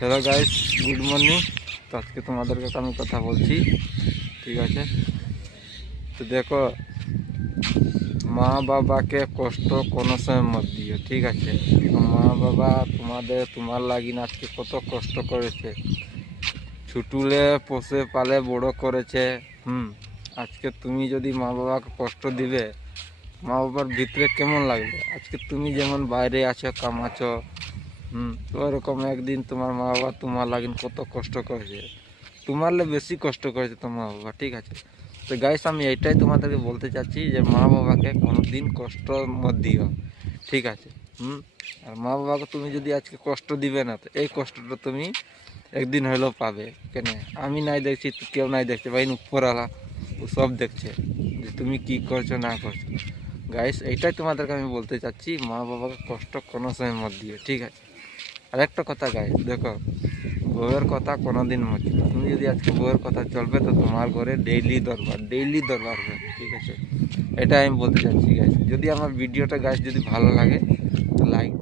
Hello guys, good morning. তো আজকে তোমাদের কাছে আমি কথা বলছি, ঠিক আছে? তো দেখো, মা বাবাকে কষ্ট কোনো সময় মত দিও, ঠিক আছে? মা বাবা তোমার লাগিন আজকে কত কষ্ট করেছে, ছুটুলে পোষে পালে বড় করেছে। আজকে তুমি যদি মা বাবাকে কষ্ট দিবে, মা বাবার ভিতরে কেমন লাগবে? আজকে তুমি যেমন বাইরে আছো, কামাচ্ছো, তো ওরকম একদিন তোমার মা বাবা তোমার লাগিন কত কষ্ট করেছে, তোমারলে বেশি কষ্ট করেছে তোমার মা বাবা, ঠিক আছে? তো গাইস, আমি এইটাই তোমাদেরকে বলতে চাচ্ছি যে মা বাবাকে কোনোদিন কষ্ট মত দিও, ঠিক আছে? আর মা বাবাকে তুমি যদি আজকে কষ্ট দিবে না, তো এই কষ্টটা তুমি একদিন হলেও পাবে। কেন? আমি নাই দেখছি, কেউ নাই দেখছে, ভাই উপরওয়ালা ও সব দেখছে যে তুমি কি করছো না করছো। গাইস, এইটাই তোমাদেরকে আমি বলতে চাচ্ছি, মা বাবাকে কষ্ট কোনো সময় মত দিও, ঠিক আছে? আর একটা কথা গাইস, দেখো, বউয়ের কথা কোনোদিন মত না। তুমি যদি আজকে বউয়ের কথা চলবে, তো তোমার ঘরে ডেইলি দরবার হবে, ঠিক আছে? এটা আমি বলতে চাচ্ছি গাইস। যদি আমার ভিডিওটা গাইস যদি ভালো লাগে, তো লাইক